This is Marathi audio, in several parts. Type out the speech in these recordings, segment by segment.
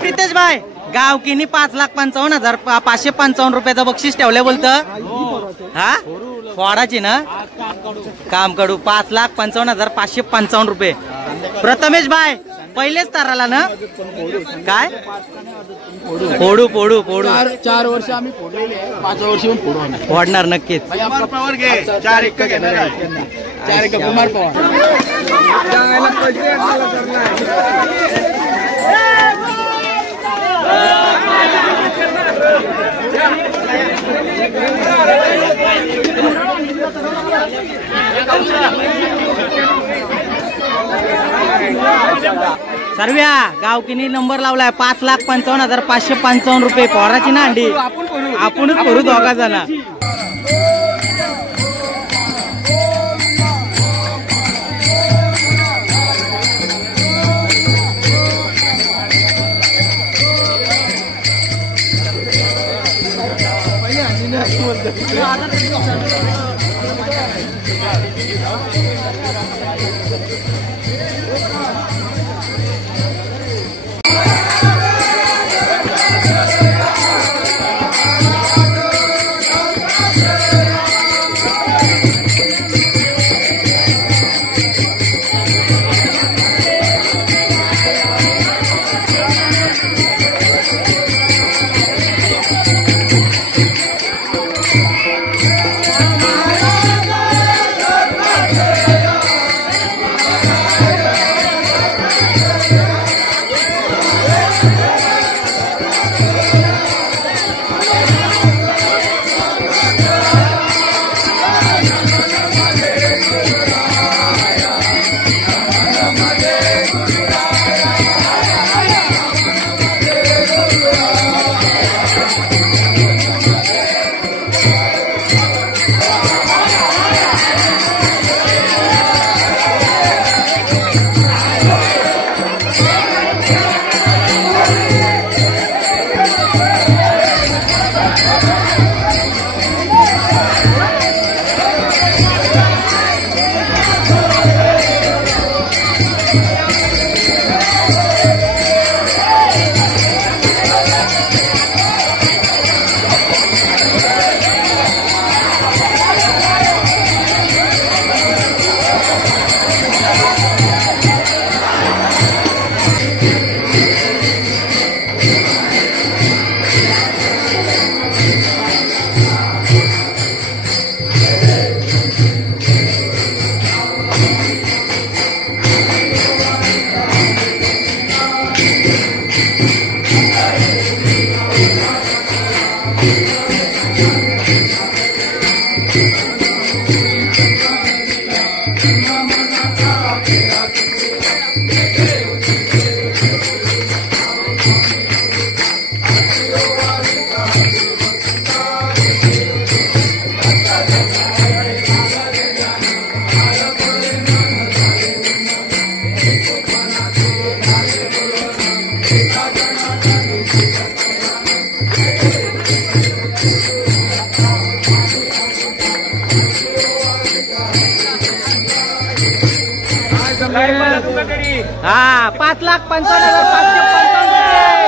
प्रितेश भाई गावकीनी 5,55,555 रुपयाचं बक्षीस ठेवले बोलतं हा फोडाची ना काम कडू 5,55,555 रुपये। प्रथमेश भाई पहिलेच ताराला ना काय फोडू फोडू फोडू 4 वर्ष आम्ही फोडलेले 5 वर्ष फोडू फोडणार नक्कीच। 4 1 घेणार 4 1 कुमार पवार सर्व्या गावकीनी नंबर लावलाय 5,55,555 रुपये पोराची ना अंडी आपणच करू दोघा जण। हा 5,55,555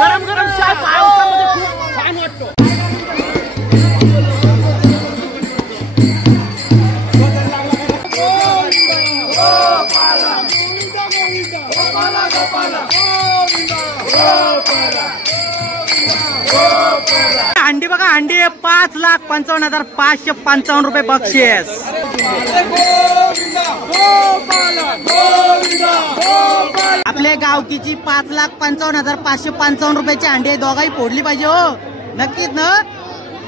गरम गरम चाय पावसामध्ये खूप छान वाटतो. अंडी बघा, अंडी 5,55,555 रुपये बक्षीस. आपल्या गावकीची 5,55,555 रुपयाची अंडी आहे. दोघाही फोडली पाहिजे हो, नक्कीच ना.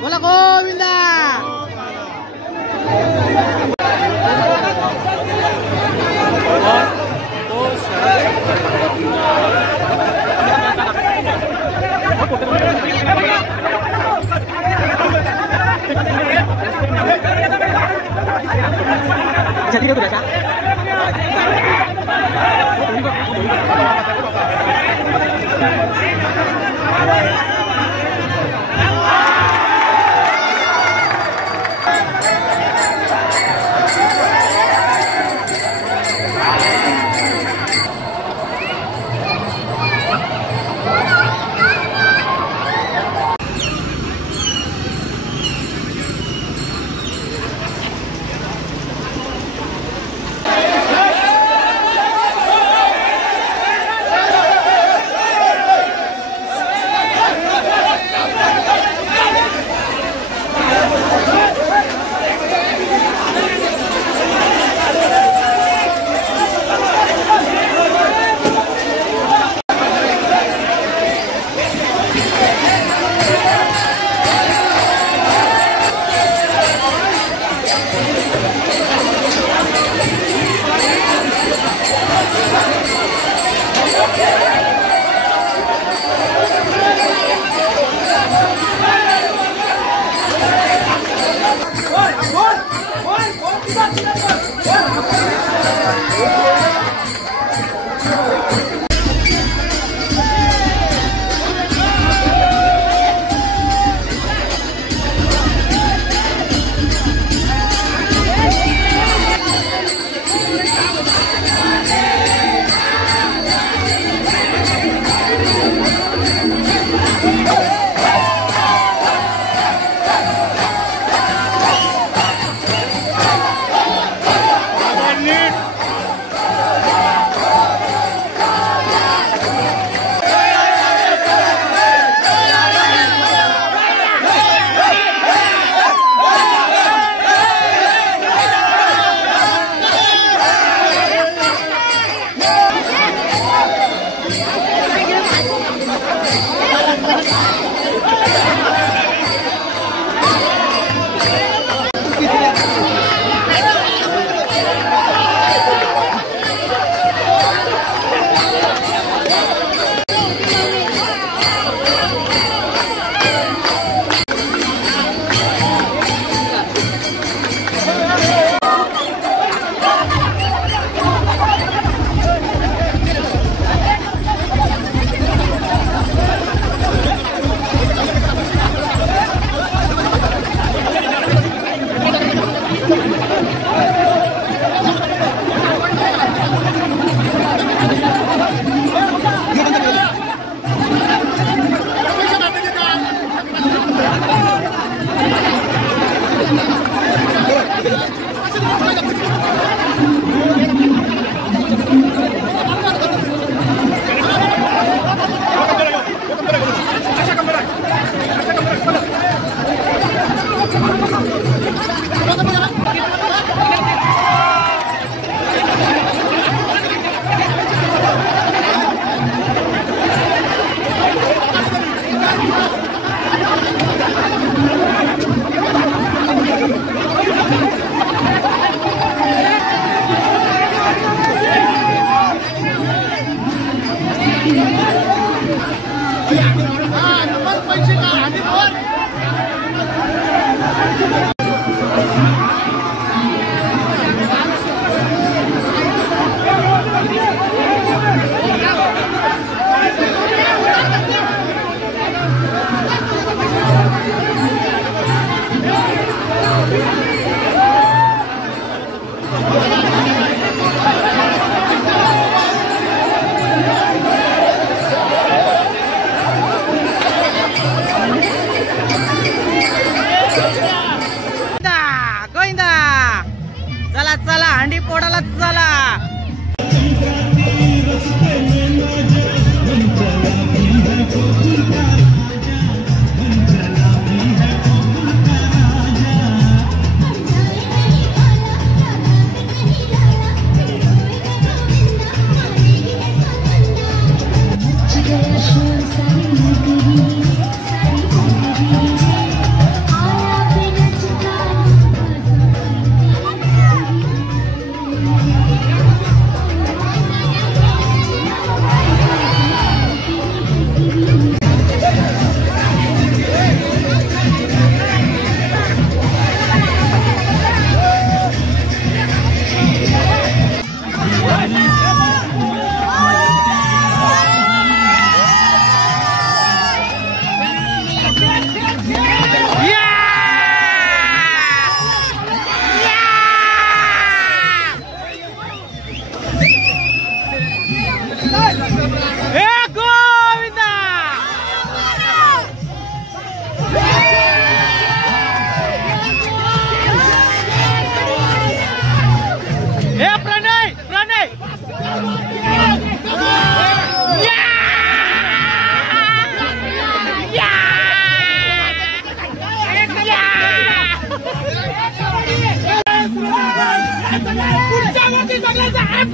बोला गोविंदा.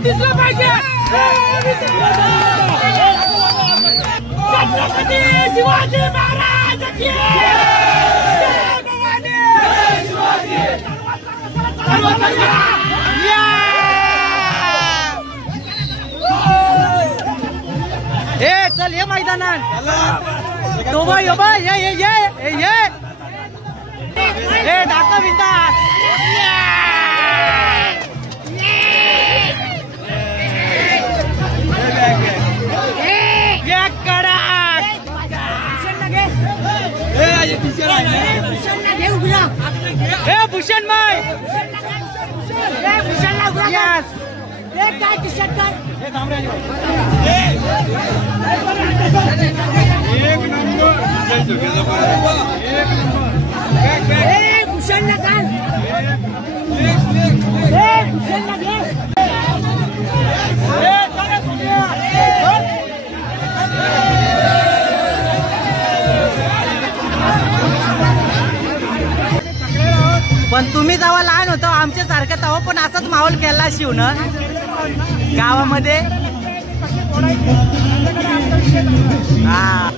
दिसलं पाहिजे. छत्रपती शिवाजी महाराज की जय भवानी. ए चल ये मैदानात तो बाय ये ढाका बिंदास. भूषण माय भूषण नगर पण तुम्ही जेव्हा लहान होतो आमच्या सारखं तेव्हा पण असाच माहोल केला शिव ना गावामध्ये. हा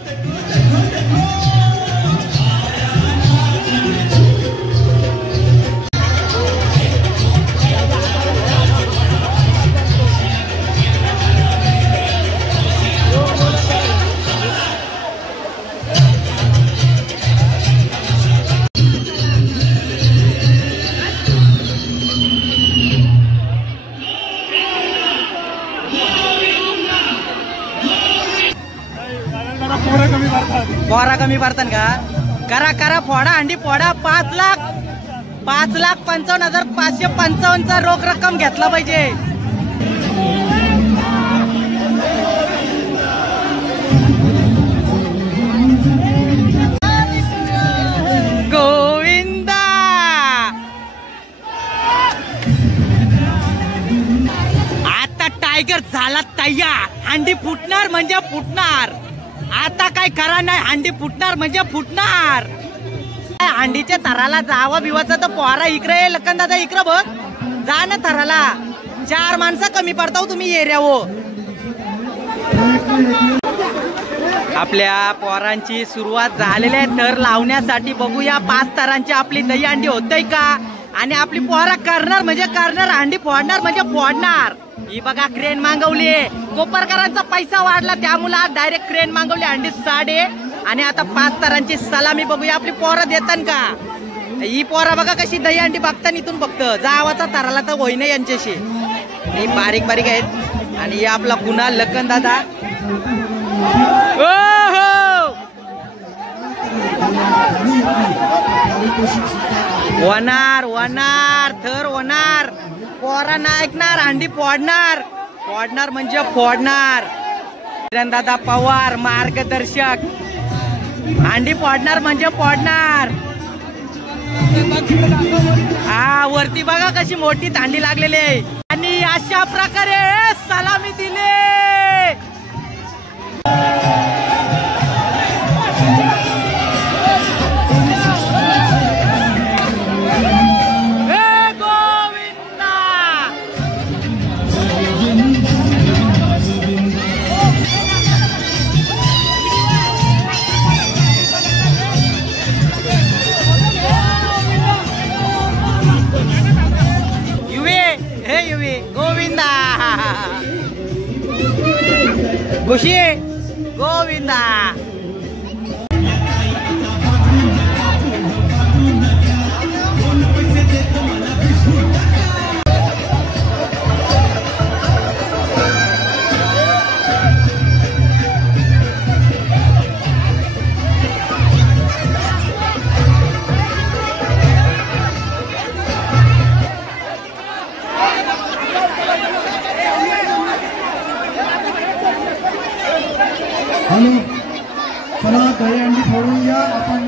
पोरा कमी पडतात का. करा फोडा अंडी फोडा. 5,55,555 रोख रक्कम घेतला पाहिजे. गोविंदा आता टायगर झाला तयार. अंडी फुटणार म्हणजे फुटणार. आता काय करा नाही. अंडी फुटणार म्हणजे फुटणार. अंडीच्या थराला जावं बिवाचं तर पोरा इकडे लखन दादा इकडे बघ जा ना थराला. 4 माणसं कमी पडताव तुम्ही एरियावर. आपल्या पोरांची सुरुवात झालेली आहे थर लावण्यासाठी. बघूया 5 थरांची आपली दही अंडी होतय का. आणि आपली पोरा करणार म्हणजे करणार. अंडी फोडणार म्हणजे फोडणार. ही बघा क्रेन मागवली. कोपरकरांचा पैसा वाढला त्यामुळे आज डायरेक्ट क्रेन मागवली. अंडी 6.5 आणि आता 5 थरांची सलामी. बघूया आपली पोरं देतात का. ही पोरा बघा कशी दही अंडी बघताना इथून बघत जावाचा थराला तर होईना यांच्याशी. ही बारीक बारीक आहेत. आणि ही आपला पुन्हा लखन दादा. वनार थर वनार. पोरा ना ऐकणार. अंडी फोडणार म्हणजे फोडणार. दादा पवार मार्गदर्शक. अंडी फोडणार म्हणजे फोडणार. हा वरती बघा कशी मोठी दांडी लागलेली आहे. आणि अशा प्रकारे सलामी दिली. गोविंदा खुशी गोविंदा. हॅलो चला दही अंडी फोडूया आपण.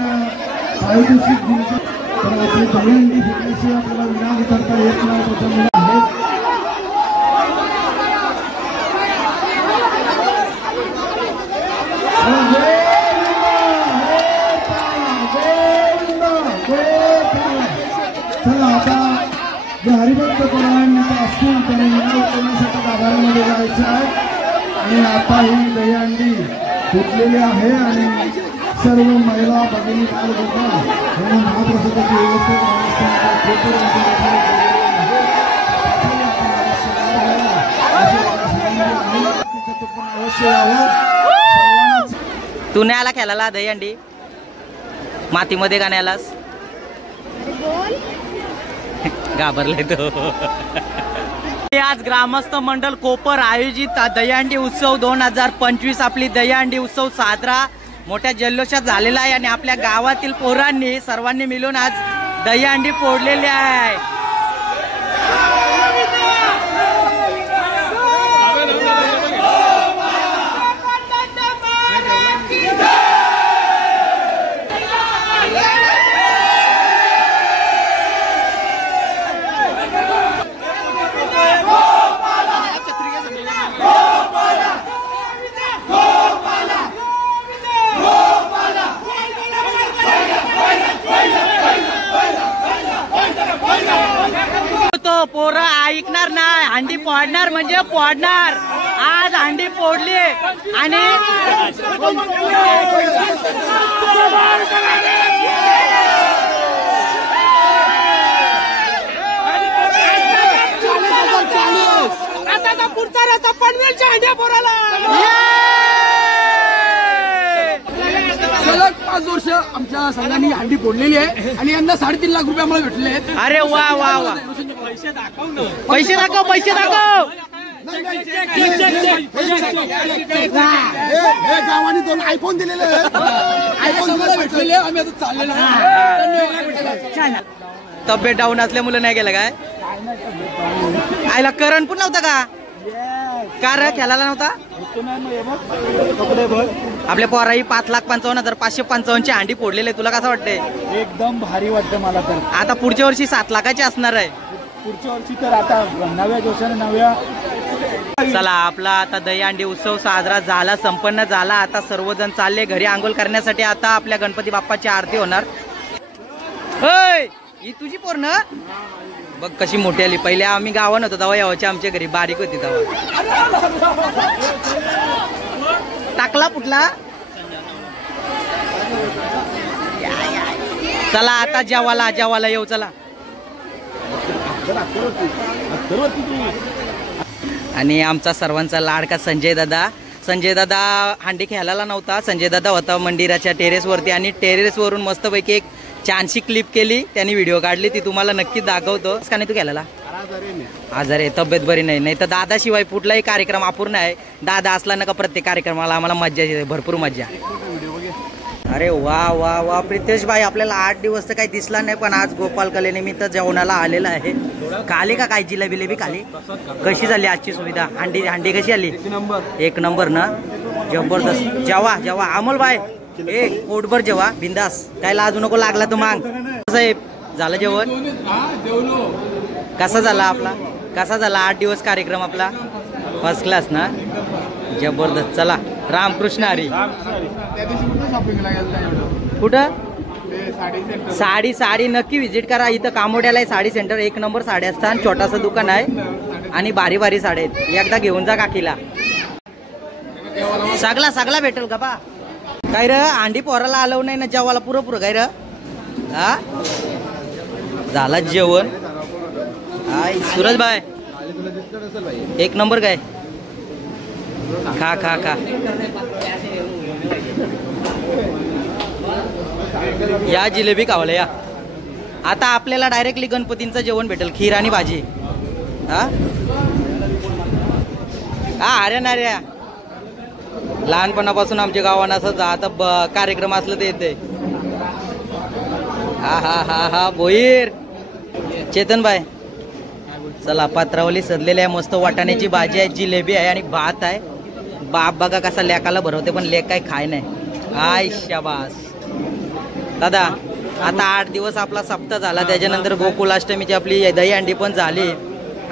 आयोजित दिवशी तर आपली दही अंडी फोडण्याची आपल्याला विनंती करता येत नाही. त्याच्यामुळे चला आता जे हरिभक्त परायण असतील त्यांनी विनंती करण्यासाठी करायचं आहे आणि आता ही दहीहंडी फुटलेली आहे आणि सर्व महिला भगिनी बालगोपा यांना महाप्रसादाची अवश्य यावं. तू नाही आला खेळायला दहीहंडी मातीमध्ये गाण्यालास घाबरले तो. आज ग्रामस्थ मंडळ कोपर आयोजित दहीहंडी उत्सव 2025 आपली दहीहंडी उत्सव साजरा मोठ्या जल्लोषात झालेला आहे आणि आपल्या गावातील पोरांनी सर्वांनी मिळून आज दहीहंडी फोडलेली आहे. पोरं ऐकणार नाही, हंडी फोडणार म्हणजे फोडणार. आज हंडी फोडली आणि आता पुढचा रस्ता पनवेलच्या हंड्या पोराला. सलग 5 वर्ष आमच्या संघाने हंडी फोडलेली आहे आणि यंदा 3.5 लाख रुपये आम्हाला भेटले आहेत. अरे वा वा वा. पैसे दाखव पैसे दाखव. गावाने 2 आयफोन दिलेले आयफोन भेटलेले आम्ही आता चाललेलो. तब्येत डाऊन असल्यामुळे नाही गेलं काय आयला करंट पण नव्हता का रे खेळायला नव्हता. आपल्या पोराही 5,55,555 हंडी फोडलेले. तुला कसं वाटतंय? एकदम भारी वाटतं मला तर. आता पुढच्या वर्षी 7 लाखाची असणार आहे. पुढच्या वर्षी तर आता नव्या जोशाने नव्या. चला आपला आता दहीहंडी उत्सव साजरा झाला, संपन्न झाला. आता सर्वजण चालले घरी आंघोळ करण्यासाठी. आता आपल्या गणपती बाप्पाची आरती होणार. ही तुझी पोर ना बघ कशी मोठी आली. पहिले आम्ही गावात होतो तेव्हा यावच्या आमच्या घरी बारीक होती तेव्हा. टाकला फुटला. चला आता जेवाला येऊ. चला आणि आमचा सर्वांचा लाडका संजय दादा हंडी खेळायला नव्हता. संजय दादा होता मंदिराच्या टेरेसवरती आणि टेरेसवरून मस्तपैकी एक छानशी क्लिप केली. त्यांनी व्हिडिओ काढली, ती तुम्हाला नक्की दाखवतो. का नाही तू खेळायला? आजारी, तब्येत बरी नाही तर दादाशिवाय कुठलाही कार्यक्रम अपूर्ण आहे. दादा असला ना का प्रत्येक कार्यक्रमाला आम्हाला मज्जा येते, भरपूर मज्जा. अरे वा वा वा. प्रितेश भाई आपल्याला 8 दिवस तर काही दिसला नाही, पण आज गोपाल कलेनिमित्त जेवणाला आलेला आहे. खाली का काय जिलेबी खाली? कशी झाली आजची सुविधा? हंडी कशी आली? 1 नंबर ना. जबरदस्त. जेवा अमोल भाई पोटभर जेवा बिंदास. काय लाजू नको. लागला तर मांग. साहेब झालं जेवण? कसा झाला 8 दिवस कार्यक्रम आपला? फर्स्ट क्लास ना. जबरदस्त. चला रामकृष्ण हरी. कुठं? साडी नक्की व्हिजिट करा. इथं कामोड्याला आहे साडी सेंटर. 1 नंबर साड्या असतात. छोटासा दुकान आहे आणि भारी साड्या आहेत. एकदा घेऊन जा काकीला. सगळा भेटेल का बा? काय र हंडी पोराला आलो नाही ना जेवायला पुरं काय र? हा झाला जेवण. सूरज भाई 1 नंबर काय? खा. या जिलेबी खावला या. आता आपल्याला डायरेक्टली गणपतींचं जेवण भेटेल. खीर आणि भाजी. हा अरे लहानपणापासून आमच्या गावानं असं आता कार्यक्रम असलं ते येते. हा भोईर. चेतन भाई चला पात्रावली सजलेली आहे. मस्त वाटाण्याची भाजी आहे, जिलेबी आहे आणि भात आहे. बाप बघा कसा लेकाला भरवते, पण लेक काय खाय नाही. आय शाबास. दादा आता 8 दिवस आपला सप्ताह झाला. त्याच्यानंतर गोकुलाष्टमीची आपली दहीहंडी पण झाली.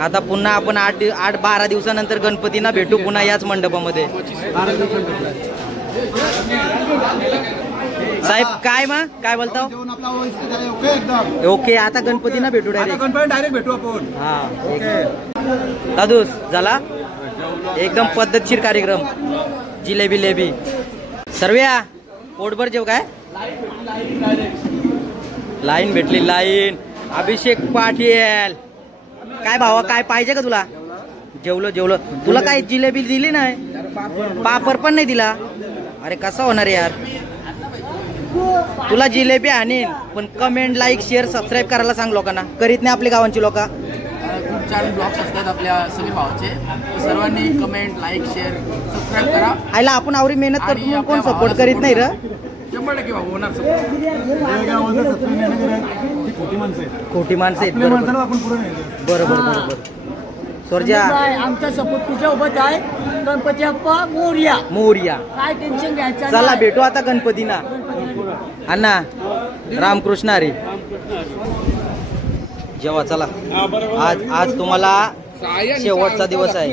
आता पुन्हा आपण 8-12 दिवसानंतर गणपतींना भेटू पुन्हा याच मंडपामध्ये. साहेब काय बोलता? ओके आता गणपतींना भेटू डायरेक्ट भेटू आपण. हा दादूस झाला एकदम पद्धतशीर कार्यक्रम. जिलेबी लेबी सर्व्या पोटभर जेव काय. लाईन भेटली लाईन. अभिषेक पाटील काय भावा काय पाहिजे का तुला. जेवलो जेवलो. तुला काय जिलेबी दिली नाही. पापड पण नाही दिला. अरे कसा होणार यार. तुला जिलेबी आणीन पण कमेंट लाईक शेअर सबस्क्राईब करायला सांग लोकांना. करीत नाही आपली गावांची लोक. खूप छान ब्लॉग्स असतात आपल्या सगळे भावाचे. सर्वांनी कमेंट लाईक शेअर सबस्क्राईब करा. आयला आपण आवरी मेहनत करतो म्हणून कोण सपोर्ट करीत नाही र. 100% भाऊ होणार. खोटी माणसं आहेत. बरोबर बरोबर. सोरजा आमचा सपोर्ट तुझ्या सोबत आहे. गणपती बाप्पा मोरया मोरया. काय टेन्शन घ्यायचं. चला भेटू आता गणपतीना. अण्णा रामकृष्ण हरी. जेव्हा चला आज तुम्हाला शेवटचा दिवस आहे.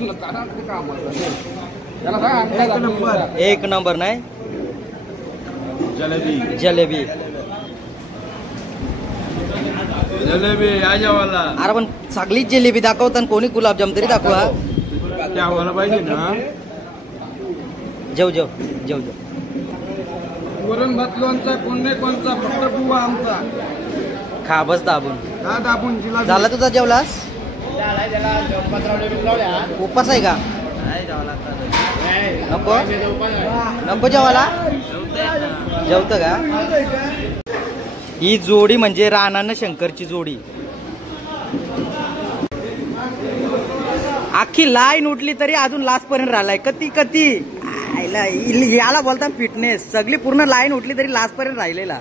एक नंबर नाही. जलेबी जलेबी या जेवायला. अरे पण सगळीच जिलेबी दाखवतात. कोणी गुलाबजाम तरी दाखवा. पाहिजे ना. जेव जेव जेव जेव. वरण भात लोणचा कोण कोणचा फक्त बुवा आमचा. खा बस दाबून. झाला तुझा जेवलास. उपास आहे का. नको नको जेवायला. जेवत का. ही जोडी म्हणजे राणानं शंकरची जोडी. अख्खी लाईन उठली तरी अजून लास्ट पर्यंत राहिलाय. कती कती याला बोलता फिटनेस. सगळी पूर्ण लाईन उठली तरी लास्ट पर्यंत राहिलेला.